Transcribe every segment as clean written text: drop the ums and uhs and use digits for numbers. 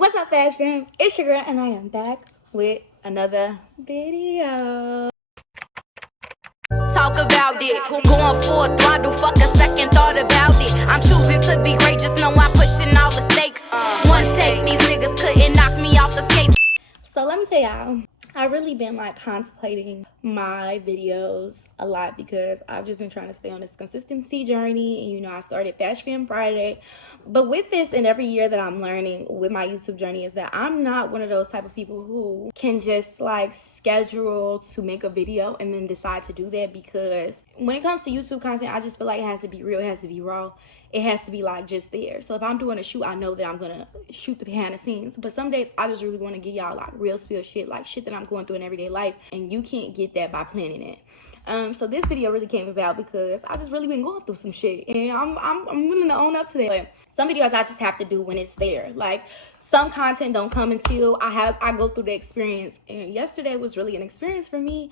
What's up, Fashfam? It's your girl, and I am back with another video. Talk about it, going for a throttle, fuck a second thought about it. I'm choosing to be great, just know I'm pushing all the stakes. One take, these niggas couldn't knock me off the skates. So let me tell y'all, I've really been contemplating my videos a lot because I've just been trying to stay on this consistency journey. And I started Fashfam Friday. But with this and every year that I'm learning with my YouTube journey is that I'm not one of those type of people who can just schedule to make a video and then decide to do that, because when it comes to YouTube content, I just feel like it has to be real, it has to be raw. It has to be just there. So if I'm doing a shoot, I know that I'm gonna shoot the behind the scenes. But some days I just really want to give y'all real spill shit, shit that I'm going through in everyday life, and you can't get that by planning it. So this video really came about because I just really been going through some shit, and I'm willing to own up to that. But some videos I just have to do when it's there. Some content don't come until I go through the experience, and yesterday was really an experience for me.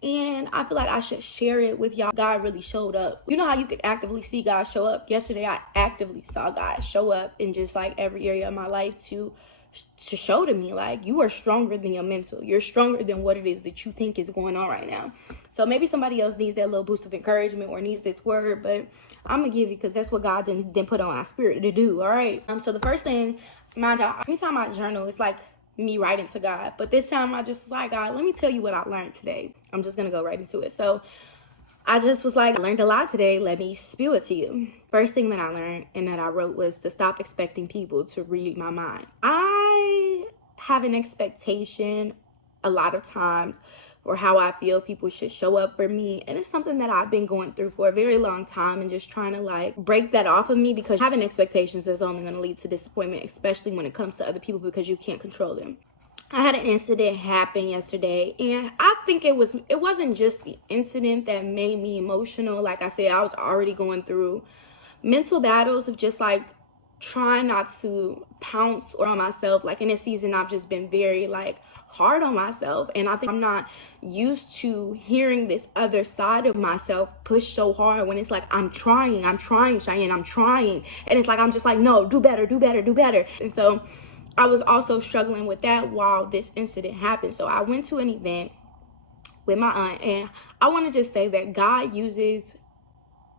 And I feel like I should share it with y'all. God really showed up. You know how you could actively see God show up? Yesterday, I actively saw God show up in just every area of my life to show to me, you are stronger than your mental. You're stronger than what it is that you think is going on right now. So maybe somebody else needs that little boost of encouragement or needs this word, but I'm going to give you because that's what God didn't put on our spirit to do, all right? So the first thing, mind y'all, anytime I journal, it's me writing to God. But this time I just was God, let me tell you what I learned today. I'm just gonna go right into it. So I just was I learned a lot today. Let me spew it to you. First thing that I learned and that I wrote was to stop expecting people to read my mind. I have an expectation a lot of times for how I feel people should show up for me, and it's something that I've been going through for a very long time, and just trying to break that off of me, because having expectations is only going to lead to disappointment, especially when it comes to other people, because you can't control them. I had an incident happen yesterday, and I think it wasn't just the incident that made me emotional. Like I said, I was already going through mental battles of just trying not to pounce on myself. In this season, I've just been very hard on myself, and I think I'm not used to hearing this other side of myself pushed so hard when it's I'm trying, Cheyanne, I'm trying, and it's I'm just no, do better. And so I was also struggling with that while this incident happened. So I went to an event with my aunt, and I want to just say that God uses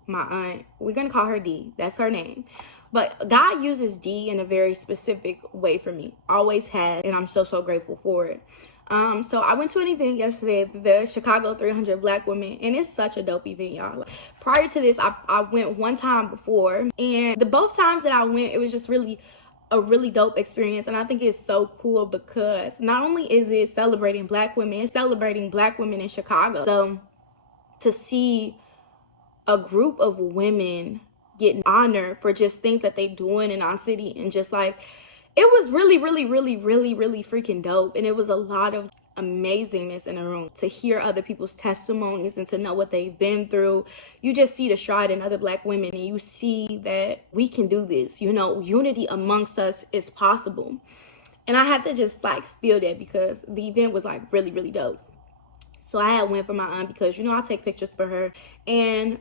my aunt. We're gonna call her D, that's her name. But God uses D in a very specific way for me. Always has, and I'm so grateful for it. So I went to an event yesterday, the Chicago 300 Black Women, and it's such a dope event, y'all. Prior to this, I went one time before, and both times that I went, it was just a really dope experience. And I think it's so cool because not only is it celebrating Black women, it's celebrating Black women in Chicago. So to see a group of women getting honored for just things that they doing in our city, and just it was really freaking dope. And it was a lot of amazingness in the room to hear other people's testimonies and to know what they've been through. You just see the stride in other Black women, and you see that we can do this. Unity amongst us is possible. And I had to just spill that because the event was really dope. So I had went for my aunt because I take pictures for her, and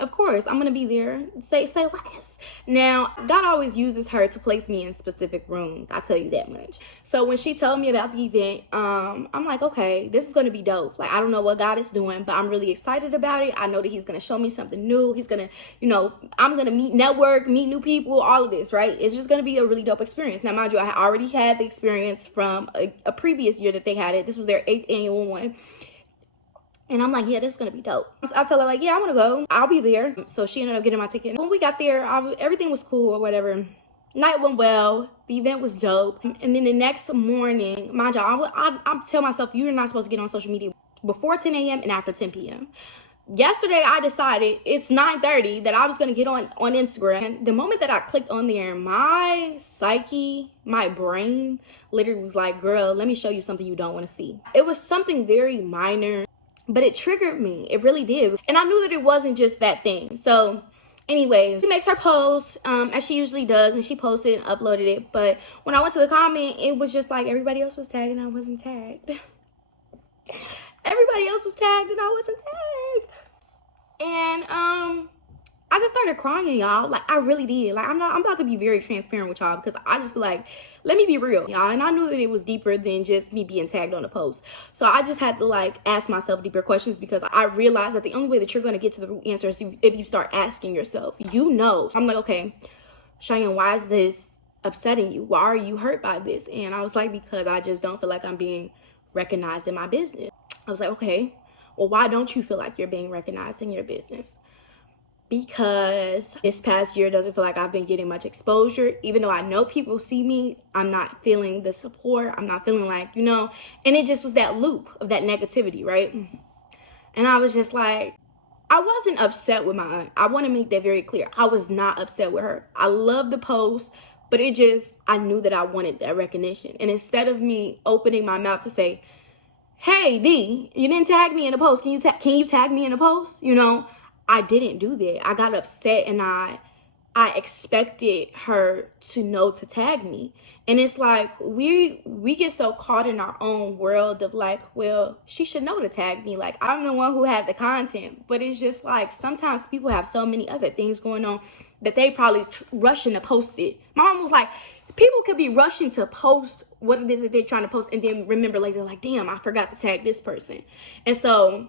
of course I'm gonna be there. Say less. Now God always uses her to place me in specific rooms, I tell you that much. So when she told me about the event, I'm okay, this is gonna be dope. I don't know what God is doing, but I'm really excited about it. I know that he's gonna show me something new. He's gonna, I'm gonna meet new people, all of this, right? It's just gonna be a really dope experience. Now mind you, I already had the experience from a previous year that they had it. This was their 8th annual one. And I'm yeah, this is gonna be dope. I tell her yeah, I wanna go, I'll be there. So she ended up getting my ticket. When we got there, everything was cool or whatever. Night went well, the event was dope. And then the next morning, mind y'all, I tell myself, you're not supposed to get on social media before 10 a.m. and after 10 p.m. Yesterday, I decided it's 9:30 that I was gonna get on Instagram. And the moment that I clicked on there, my psyche, my brain literally was girl, let me show you something you don't wanna see. It was something very minor, but it triggered me. It really did. And I knew that it wasn't just that thing. So anyway, she makes her post as she usually does, and she posted and uploaded it. But when I went to the comment, it was just everybody else was tagged and I wasn't tagged. Everybody else was tagged and I wasn't tagged. And I just started crying, y'all. Like, I really did. Like, I'm about to be very transparent with y'all because I just feel like, let me be real, y'all. And I knew that it was deeper than just me being tagged on a post. So I just had to, like, ask myself deeper questions because I realized that the only way that you're going to get to the root answer is if you start asking yourself. You know. I'm like, okay, Cheyanne, why is this upsetting you? Why are you hurt by this? And I was like, because I just don't feel like I'm being recognized in my business. I was like, okay, well, why don't you feel like you're being recognized in your business? Because this past year doesn't feel like I've been getting much exposure. Even though I know people see me, I'm not feeling the support. I'm not feeling like, you know, and it just was that loop of that negativity, right? And I was just like, I wasn't upset with my aunt. I want to make that very clear. I was not upset with her. I love the post, but it just, I knew that I wanted that recognition. And instead of me opening my mouth to say, hey, D, you didn't tag me in the post. Can you tag me in the post? You know, I didn't do that. I got upset and I expected her to know to tag me. And it's like we get so caught in our own world of like, well, she should know to tag me. Like, I'm the one who had the content. But it's just like sometimes people have so many other things going on that they probably rushing to post it. My mom was like, people could be rushing to post what it is that they're trying to post and then remember later, like, damn, I forgot to tag this person. And so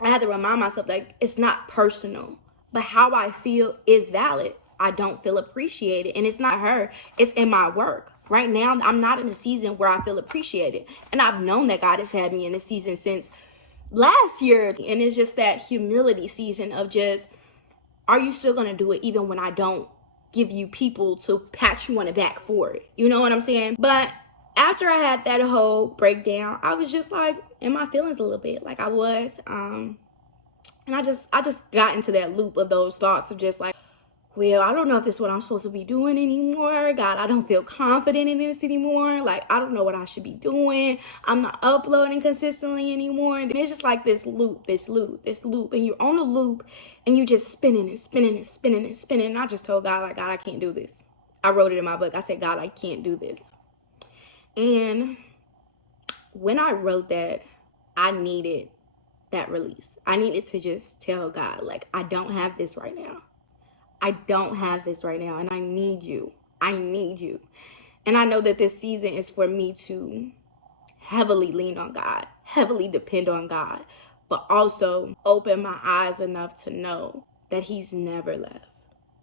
I had to remind myself, like, it's not personal, but how I feel is valid. I don't feel appreciated, and it's not her. It's in my work. Right now, I'm not in a season where I feel appreciated, and I've known that God has had me in a season since last year, and it's just that humility season of just, are you still going to do it even when I don't give you people to pat you on the back for it? You know what I'm saying? But after I had that whole breakdown, I was just like in my feelings a little bit, like I was. And I just got into that loop of those thoughts of just like, well, I don't know if this is what I'm supposed to be doing anymore. God, I don't feel confident in this anymore. Like, I don't know what I should be doing. I'm not uploading consistently anymore. And it's just like this loop. And you're on a loop and you're just spinning and spinning and spinning and spinning. And I just told God, like, God, I can't do this. I wrote it in my book. I said, God, I can't do this. And when I wrote that, I needed that release. I needed to just tell God, like, I don't have this right now. I don't have this right now, and I need you. I need you. And I know that this season is for me to heavily lean on God, heavily depend on God, but also open my eyes enough to know that He's never left,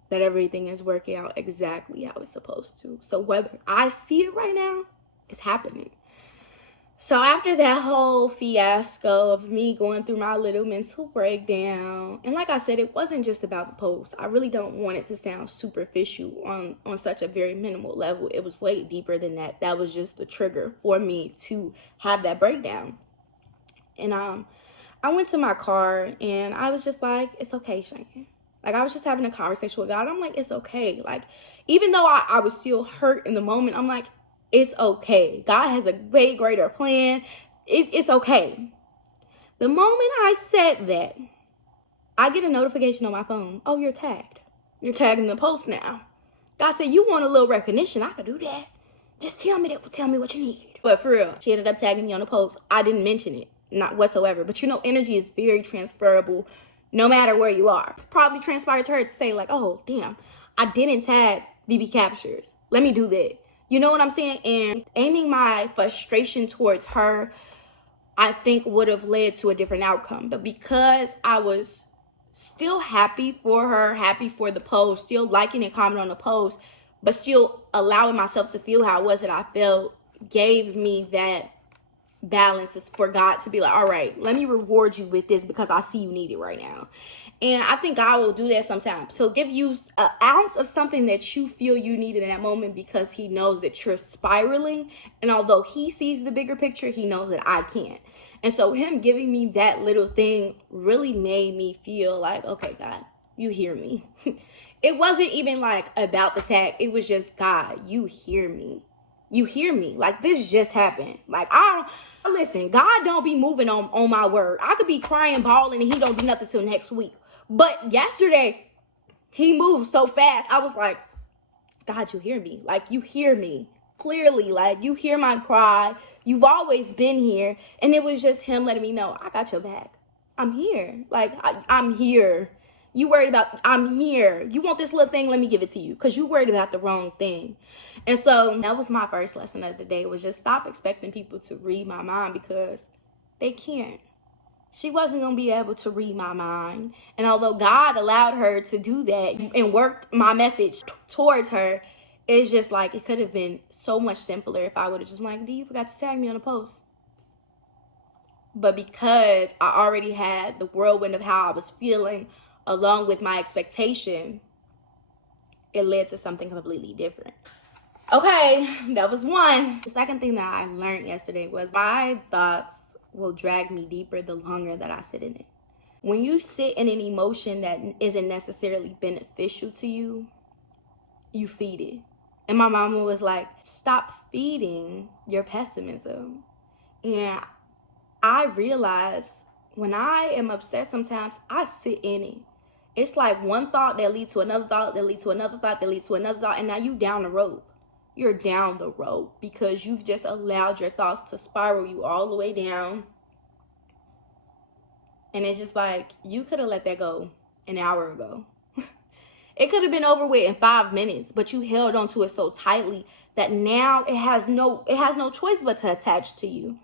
that everything is working out exactly how it's supposed to. So whether I see it right now, it's happening. So after that whole fiasco of me going through my little mental breakdown, and like I said, it wasn't just about the post. I really don't want it to sound superficial on such a very minimal level. It was way deeper than that. That was just the trigger for me to have that breakdown. And I went to my car and I was just like, it's okay, Cheyanne. Like, I was just having a conversation with God. I'm like, it's okay. Like, even though I was still hurt in the moment, I'm like, it's okay. God has a way greater plan. It's okay. The moment I said that, I get a notification on my phone. Oh, you're tagged. You're tagged in the post now. God said, you want a little recognition? I could do that. Just tell me what you need. But for real, she ended up tagging me on the post. I didn't mention it, not whatsoever. But you know, energy is very transferable no matter where you are. Probably transpired to her to say like, oh, damn, I didn't tag BB Captures. Let me do that. You know what I'm saying? And aiming my frustration towards her, I think would have led to a different outcome. But because I was still happy for her, happy for the post, still liking and commenting on the post, but still allowing myself to feel how it was that I felt, gave me that balance for God to be like, all right, let me reward you with this because I see you need it right now. And I think God will do that sometimes. He'll give you an ounce of something that you feel you need in that moment because He knows that you're spiraling. And although He sees the bigger picture, He knows that I can't. And so Him giving me that little thing really made me feel like, okay, God, you hear me. It wasn't even like about the tag. It was just, God, you hear me. You hear me. Like, this just happened. Like, listen, God don't be moving on my word. I could be crying, bawling, and He don't do nothing till next week. But yesterday, He moved so fast. I was like, God, you hear me. Like, you hear me clearly. Like, you hear my cry. You've always been here. And it was just Him letting me know, I got your back. I'm here. Like, I'm here. You worried about, I'm here. You want this little thing? Let me give it to you. Because you worried about the wrong thing. And so that was my first lesson of the day, was just stop expecting people to read my mind, because they can't. She wasn't going to be able to read my mind. And although God allowed her to do that and worked my message towards her, it's just like, it could have been so much simpler if I would have just been like, D, you forgot to tag me on a post. But because I already had the whirlwind of how I was feeling along with my expectation, it led to something completely different. Okay, that was one. The second thing that I learned yesterday was my thoughts will drag me deeper the longer that I sit in it. When you sit in an emotion that isn't necessarily beneficial to you, you feed it. And my mama was like, stop feeding your pessimism. And I realized when I am upset sometimes, I sit in it. It's like one thought that leads to another thought, that leads to another thought, that leads to another thought, and now you down the road. You're down the road because you've just allowed your thoughts to spiral you all the way down. And it's just like, you could have let that go an hour ago. It could have been over with in 5 minutes, but you held on to it so tightly that now it has no choice but to attach to you.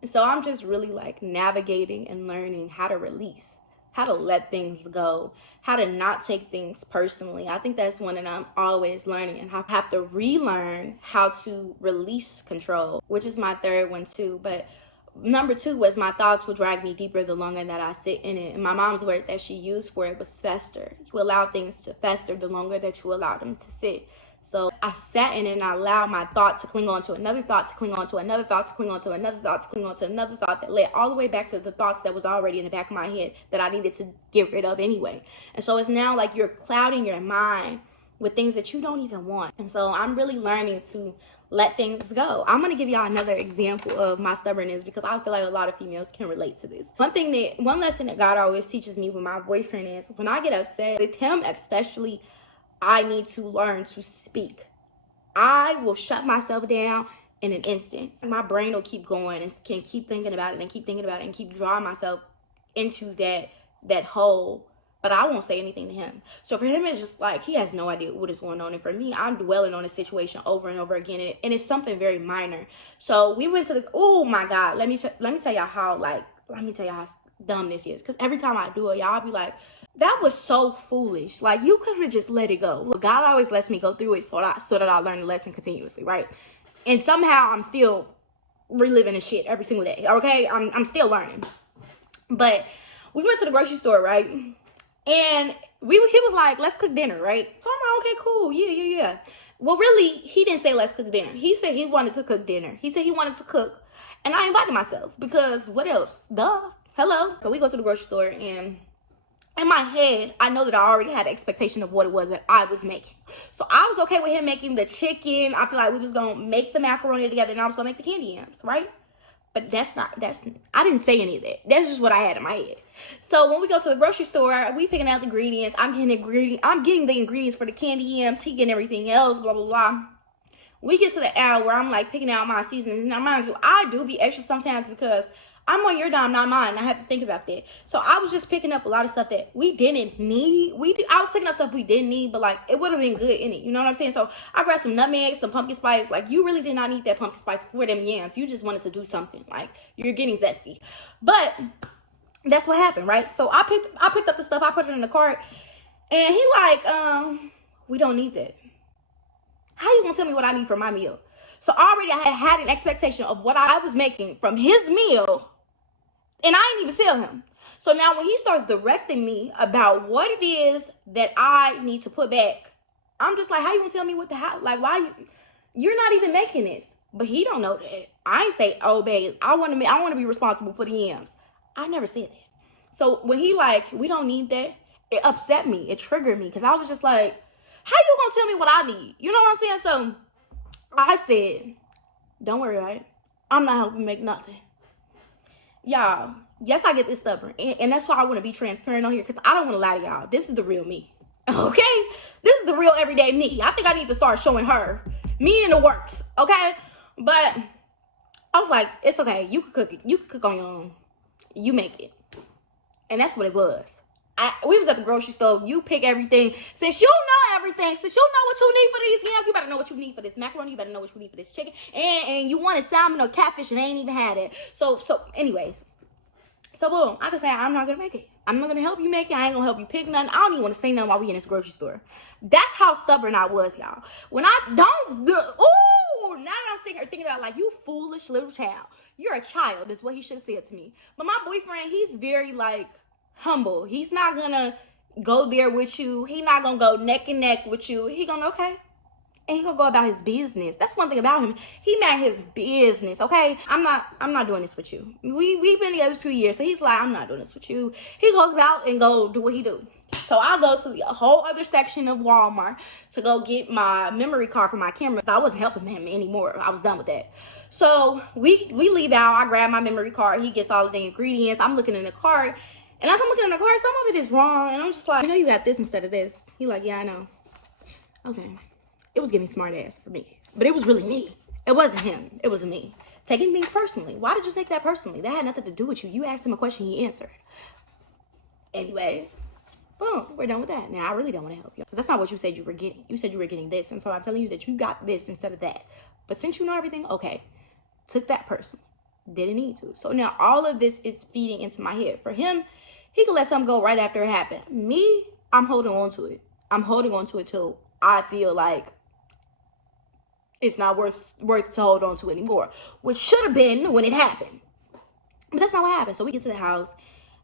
And so I'm just really like navigating and learning how to release, how to let things go, how to not take things personally. I think that's one that I'm always learning, and I have to relearn how to release control, which is my third one too. But number 2 was my thoughts will drag me deeper the longer that I sit in it. And my mom's word that she used for it was fester. You allow things to fester the longer that you allow them to sit. So I sat in it and I allowed my thought to cling on to another thought, to cling on to another thought, to cling on to another thought, to cling on to another thought, that led all the way back to the thoughts that was already in the back of my head that I needed to get rid of anyway. And so it's now like you're clouding your mind with things that you don't even want. And so I'm really learning to let things go. I'm gonna give y'all another example of my stubbornness, because I feel like a lot of females can relate to this. One lesson that God always teaches me with my boyfriend is when I get upset with him, especially, I need to learn to speak. I will shut myself down in an instant. My brain will keep going and can keep thinking about it and keep thinking about it and keep drawing myself into that hole. But I won't say anything to him. So for him, it's just like he has no idea what is going on. And for me, I'm dwelling on a situation over and over again. And it's something very minor. So we went to the, oh my God, let me tell y'all how dumb this is. Because every time I do it, y'all be like, that was so foolish. Like, you could have just let it go. Look, God always lets me go through it so that I learn the lesson continuously, right? And somehow I'm still reliving the shit every single day, okay? I'm still learning. But we went to the grocery store, right? And he was like, let's cook dinner, right? So I'm like, okay, cool, yeah. Well, really, he didn't say let's cook dinner. He said he wanted to cook dinner. He said he wanted to cook. And I invited myself because what else? Duh. Hello. So we go to the grocery store, and in my head, I know that I already had an expectation of what it was that I was making. So I was okay with him making the chicken. I feel like we was going to make the macaroni together, and I was going to make the candy yams, right? But I didn't say any of that. That's just what I had in my head. So when we go to the grocery store, we picking out the ingredients. I'm getting the ingredients for the candy yams. He getting everything else, blah, blah, blah. We get to the hour where I'm like picking out my seasonings. Now, mind you, I do be extra sometimes because I'm on your dime, not mine. I have to think about that. So I was just picking up a lot of stuff that we didn't need. I was picking up stuff we didn't need, but like it would have been good in it. You know what I'm saying? So I grabbed some nutmeg, some pumpkin spice. Like, you really did not need that pumpkin spice for them yams. You just wanted to do something. Like, you're getting zesty. But that's what happened, right? So I picked up the stuff. I put it in the cart, and he like, we don't need that. How you gonna tell me what I need for my meal? So already I had an expectation of what I was making from his meal, and I didn't even tell him. So now when he starts directing me about what it is that I need to put back, I'm just like, how you gonna tell me what the hell? Like, why you're not even making this? But he don't know that. I ain't say, oh babe, I want to be responsible for the yams. I never said that. So when he like, we don't need that, it upset me. It triggered me because I was just like, how you gonna tell me what I need? You know what I'm saying? So I said, don't worry about it. I'm not helping make nothing. Y'all, yes, I get this stubborn. And that's why I want to be transparent on here, because I don't want to lie to y'all. This is the real me. Okay? This is the real everyday me. I think I need to start showing her me in the works. Okay? But I was like, it's okay. You could cook it. You could cook on your own. You make it. And that's what it was. We was at the grocery store. You pick everything. Since you know everything, since you know what you need for these yams, you better know what you need for this macaroni. You better know what you need for this chicken. And you wanted salmon or catfish and they ain't even had it. So anyways. So boom, I just say I'm not gonna make it. I'm not gonna help you make it. I ain't gonna help you pick nothing. I don't even want to say nothing while we in this grocery store. That's how stubborn I was, y'all. When I don't, now that I'm sitting here thinking about, like, you foolish little child. You're a child, is what he should have said to me. But my boyfriend, he's very, like, humble. He's not gonna go there with you. He not gonna go neck and neck with you. He gonna, okay. And he gonna go about his business. That's one thing about him. He made his business, okay? I'm not doing this with you. We've been together 2 years, so he's like, I'm not doing this with you. He goes about and go do what he do. So I go to the whole other section of Walmart to go get my memory card for my camera. I wasn't helping him anymore. I was done with that. So we leave out. I grab my memory card. He gets all of the ingredients. I'm looking in the cart. And as I'm looking in the cart, some of it is wrong. And I'm just like, you know, you got this instead of this. He like, yeah, I know. Okay. It was getting smart ass for me. But it was really me. It wasn't him. It was me. Taking things personally. Why did you take that personally? That had nothing to do with you. You asked him a question, he answered. Anyways, boom, we're done with that. Now, I really don't want to help you. That's not what you said you were getting. You said you were getting this. And so I'm telling you that you got this instead of that. But since you know everything, okay. Took that personally. Didn't need to. So now all of this is feeding into my head. For him, he can let something go right after it happened. Me, I'm holding on to it. I'm holding on to it till I feel like it's not worth to hold on to anymore, which should have been when it happened. But that's not what happened. So we get to the house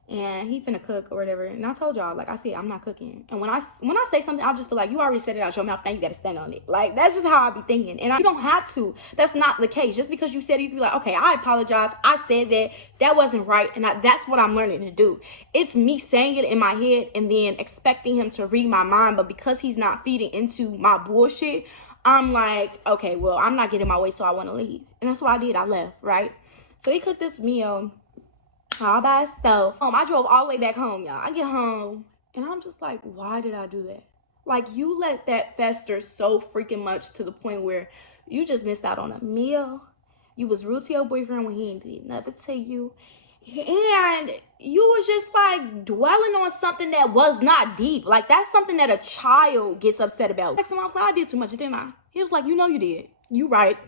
and he finna cook or whatever. And I told y'all, like I said, I'm not cooking. And when I say something, I just feel like you already said it out your mouth. Now you got to stand on it. Like, that's just how I be thinking. And you don't have to. That's not the case. Just because you said it, you can be like, okay, I apologize. I said that. That wasn't right. And that's what I'm learning to do. It's me saying it in my head and then expecting him to read my mind. But because he's not feeding into my bullshit, I'm like, okay, well, I'm not getting my way, so I want to leave. And that's what I did. I left, right? So he cooked this meal all by himself. I drove all the way back home, y'all. I get home, and I'm just like, why did I do that? Like, you let that fester so freaking much to the point where you just missed out on a meal. You was rude to your boyfriend when he ain't did nothing to you. And you was just like dwelling on something that was not deep. Like, that's something that a child gets upset about. Like, someone was like, I did too much, didn't I? He was like, you know you did. You right.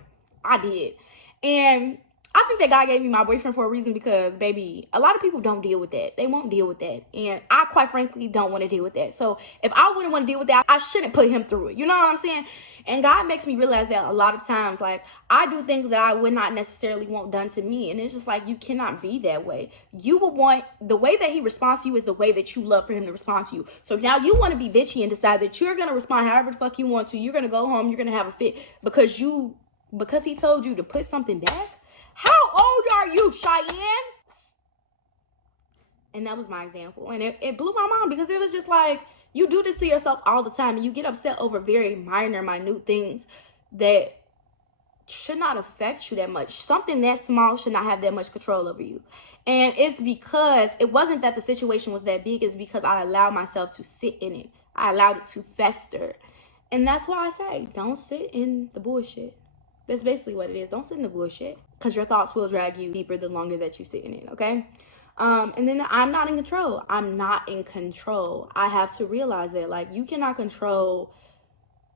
I did. And I think that God gave me my boyfriend for a reason because, baby, a lot of people don't deal with that. They won't deal with that. And I, quite frankly, don't want to deal with that. So if I wouldn't want to deal with that, I shouldn't put him through it. You know what I'm saying? And God makes me realize that a lot of times, like, I do things that I would not necessarily want done to me. And it's just like, you cannot be that way. You will want, the way that he responds to you is the way that you love for him to respond to you. So now you want to be bitchy and decide that you're going to respond however the fuck you want to. You're going to go home. You're going to have a fit because he told you to put something back. How old are you, Cheyanne? And that was my example. And it blew my mind because it was just like, you do this to yourself all the time. And you get upset over very minute things that should not affect you that much. Something that small should not have that much control over you. And it's because it wasn't that the situation was that big. It's because I allowed myself to sit in it. I allowed it to fester. And that's why I say, don't sit in the bullshit. That's basically what it is. Don't sit in the bullshit because your thoughts will drag you deeper the longer that you sit in it, okay? And then I'm not in control. I'm not in control. I have to realize that, like, you cannot control.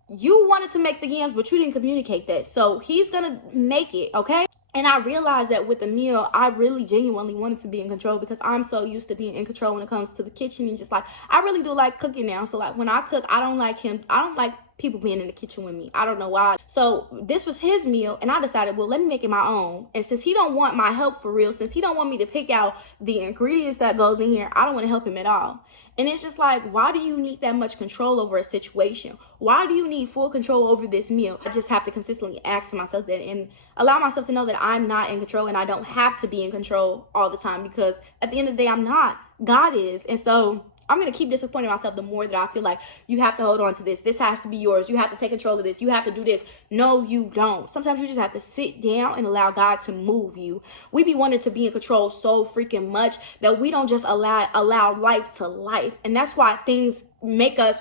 You wanted to make the yams, but you didn't communicate that. So he's going to make it, okay? And I realized that with the meal, I really genuinely wanted to be in control because I'm so used to being in control when it comes to the kitchen. And just like, I really do like cooking now. So like when I cook, I don't like people being in the kitchen with me. I don't know why. So this was his meal and I decided, well, let me make it my own. And since he don't want my help for real, since he don't want me to pick out the ingredients that goes in here, I don't want to help him at all. And it's just like, why do you need that much control over a situation? Why do you need full control over this meal? I just have to consistently ask myself that and allow myself to know that I'm not in control and I don't have to be in control all the time because at the end of the day, I'm not. God is. And so I'm going to keep disappointing myself the more that I feel like you have to hold on to this. This has to be yours. You have to take control of this. You have to do this. No, you don't. Sometimes you just have to sit down and allow God to move you. We be wanting to be in control so freaking much that we don't just allow life to life. And that's why things make us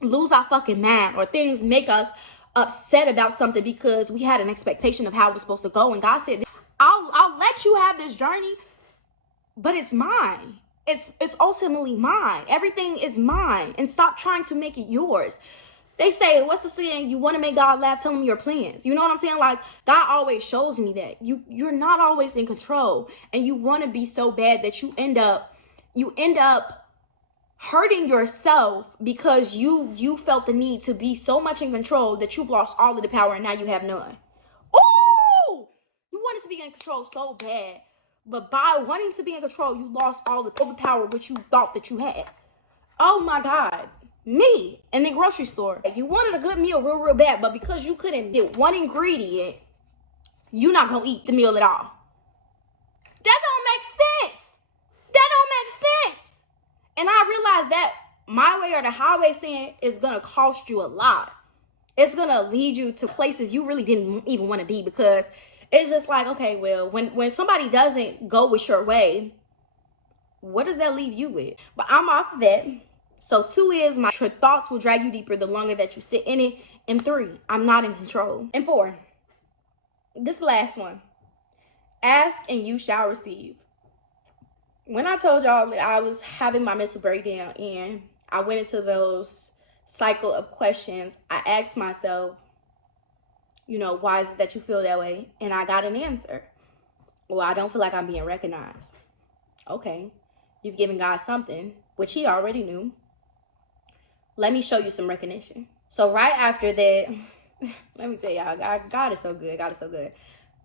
lose our fucking mind or things make us upset about something because we had an expectation of how it was supposed to go. And God said, I'll let you have this journey, but it's mine. it's ultimately mine. Everything is mine, and stop trying to make it yours. They say, what's the saying? You want to make God laugh, tell him your plans. You know what I'm saying? Like, God always shows me that you're not always in control, and you want to be so bad that you end up hurting yourself because you felt the need to be so much in control that you've lost all of the power and now you have none. Oh, you wanted to be in control so bad, but by wanting to be in control, you lost all the power which you thought that you had. Oh my God. Me in the grocery store. You wanted a good meal real bad, but because you couldn't get one ingredient, you're not gonna eat the meal at all. That don't make sense. That don't make sense. And I realized that my way or the highway saying is gonna cost you a lot. It's gonna lead you to places you really didn't even want to be, because it's just like, okay, well, when somebody doesn't go with your way, what does that leave you with? But I'm off of that. So 2 is your thoughts will drag you deeper the longer that you sit in it. And 3, I'm not in control. And 4, this last one, ask and you shall receive. When I told y'all that I was having my mental breakdown and I went into those cycle of questions, I asked myself, why is it that you feel that way? And I got an answer. Well, I don't feel like I'm being recognized. Okay, you've given God something, which he already knew. Let me show you some recognition. So right after that, let me tell y'all, God is so good. God is so good.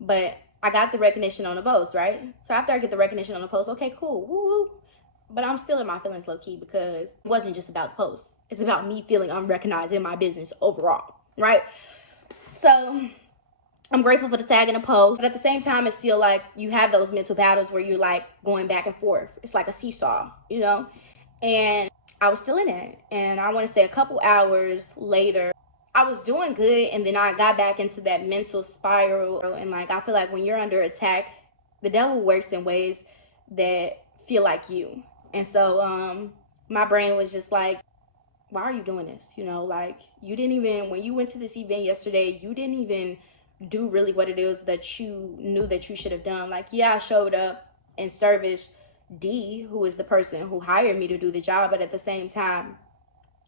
But I got the recognition on the post, right? So after I get the recognition on the post, okay, cool, woo-hoo. But I'm still in my feelings low-key, because it wasn't just about the post. It's about me feeling unrecognized in my business overall, right? So I'm grateful for the tag in the post. But at the same time, it's still like you have those mental battles where you're like going back and forth. It's like a seesaw, And I was still in it. And I want to say a couple hours later, I was doing good, and then I got back into that mental spiral. And like, I feel like when you're under attack, the devil works in ways that feel like you. And so my brain was just like, why are you doing this? Like, you didn't even, when you went to this event yesterday, you didn't even do really what it is that you knew that you should have done. Like, yeah, I showed up and serviced D, who is the person who hired me to do the job, but at the same time,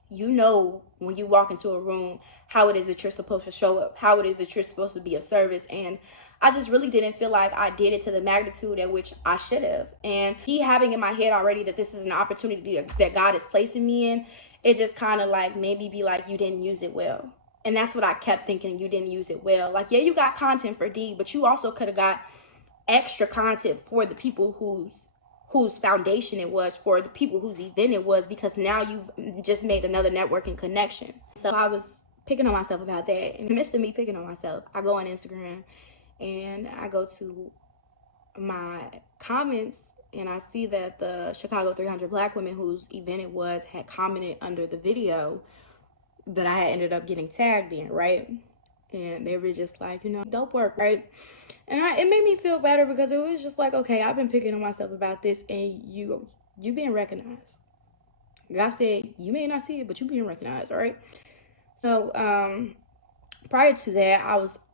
when you walk into a room, how it is that you're supposed to show up, how it is that you're supposed to be of service. And I just really didn't feel like I did it to the magnitude at which I should have. And he having in my head already that this is an opportunity that God is placing me in, it just kind of like made me be like, you didn't use it well. And that's what I kept thinking, you didn't use it well. Like, yeah, you got content for D, but you also could have got extra content for the people whose foundation it was, for the people whose event it was, because now you've just made another networking connection. So I was picking on myself about that. In the midst of me picking on myself, I go on Instagram and I go to my comments, and I see that the Chicago 300 Black women whose event it was had commented under the video that I had ended up getting tagged in, right? And they were just like, dope work, right? And it made me feel better, because it was just like, okay, I've been picking on myself about this, and you being recognized. God said, you may not see it, but you being recognized, all right? So prior to that,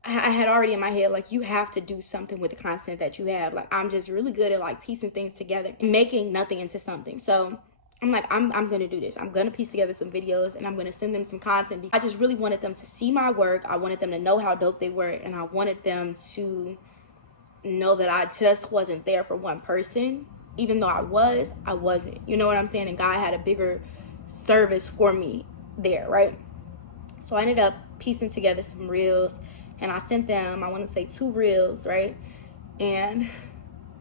I had already in my head, like, you have to do something with the content that you have. Like, I'm just really good at like piecing things together and making nothing into something. So I'm like, I'm going to do this. I'm going to piece together some videos, and I'm going to send them some content. I just really wanted them to see my work. I wanted them to know how dope they were. And I wanted them to know that I just wasn't there for one person. Even though I wasn't. You know what I'm saying? And God had a bigger service for me there, right? So I ended up piecing together some reels, and I sent them, I want to say 2 reels, right? And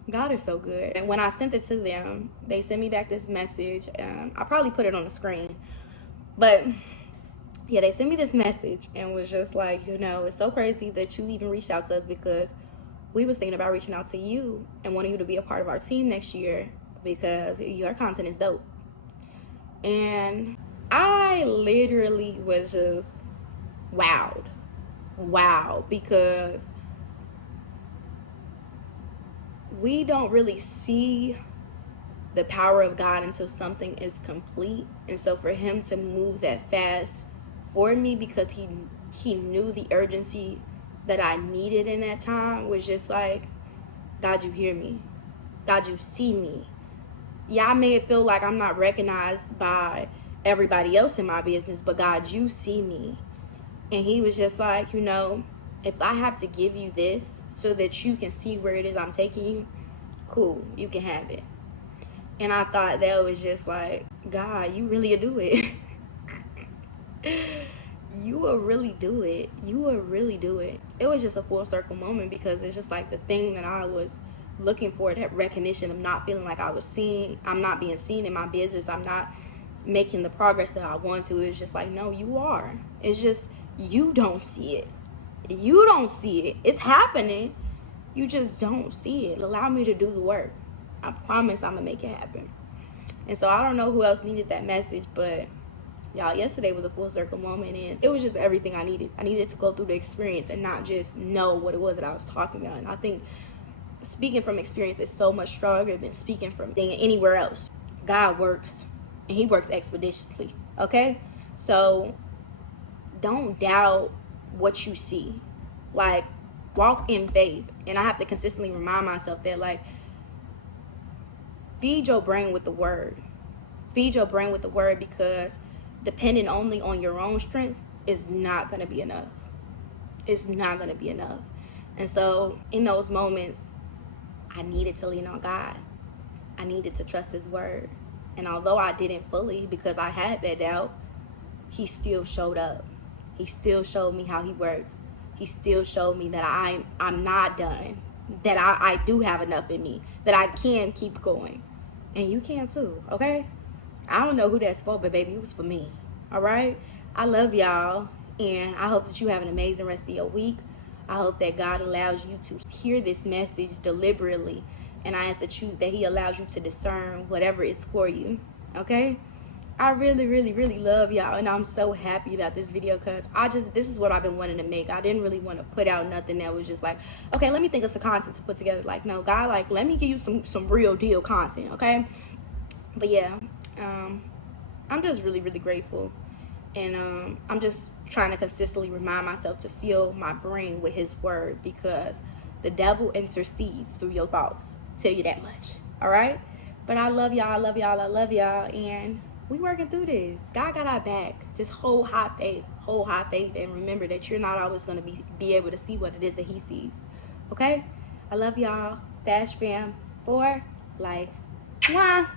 God is so good. And when I sent it to them, they sent me back this message. I probably put it on the screen. But yeah, they sent me this message and was just like, it's so crazy that you even reached out to us, because we was thinking about reaching out to you and wanting you to be a part of our team next year, because your content is dope. And I literally was just wowed, because we don't really see the power of God until something is complete. And so for him to move that fast for me, because he knew the urgency that I needed in that time, was just like, God, you hear me. God, you see me. Yeah, I may feel like I'm not recognized by everybody else in my business, but God, you see me. And he was just like, you know, if I have to give you this so that you can see where it is I'm taking you, cool, you can have it. And I thought that was just like, God, you really do it. You will really do it. You will really do it. It was just a full circle moment, because it's just like the thing that I was looking for, that recognition of not feeling like I was seen. I'm not being seen in my business. I'm not making the progress that I want to. It's just like, no, you are. It's just, you don't see it. You don't see it. It's happening. You just don't see it. Allow me to do the work. I promise I'm gonna make it happen. And so I don't know who else needed that message, but y'all, yesterday was a full circle moment, and it was just everything I needed. I needed to go through the experience and not just know what it was that I was talking about. And I think speaking from experience is so much stronger than speaking from being anywhere else. God works, and he works expeditiously, okay? So don't doubt what you see. Like, walk in faith. And I have to consistently remind myself that, like, feed your brain with the word. Feed your brain with the word, because depending only on your own strength is not going to be enough. It's not going to be enough. And so in those moments, I needed to lean on God. I needed to trust his word. And although I didn't fully, because I had that doubt, he still showed up. He still showed me how he works. He still showed me that I'm not done, that I do have enough in me, that I can keep going. And you can too, okay? I don't know who that's for, but baby, it was for me. All right? I love y'all, and I hope that you have an amazing rest of your week. I hope that God allows you to hear this message deliberately, and I ask that he allows you to discern whatever is for you. Okay? I really, really, really love y'all, and I'm so happy about this video, because this is what I've been wanting to make. I didn't really want to put out nothing that was just like, okay, let me think of some content to put together. Like, no, God, like, let me give you some real deal content, okay? But yeah, I'm just really, really grateful, and I'm just trying to consistently remind myself to fill my brain with his word, because the devil intercedes through your thoughts. Tell you that much. All right? But I love y'all. I love y'all. I love y'all. And we working through this. God got our back. Just hold high faith. Hold high faith, and remember that you're not always going to be able to see what it is that he sees. Okay? I love y'all. Fashfam for life. Mwah.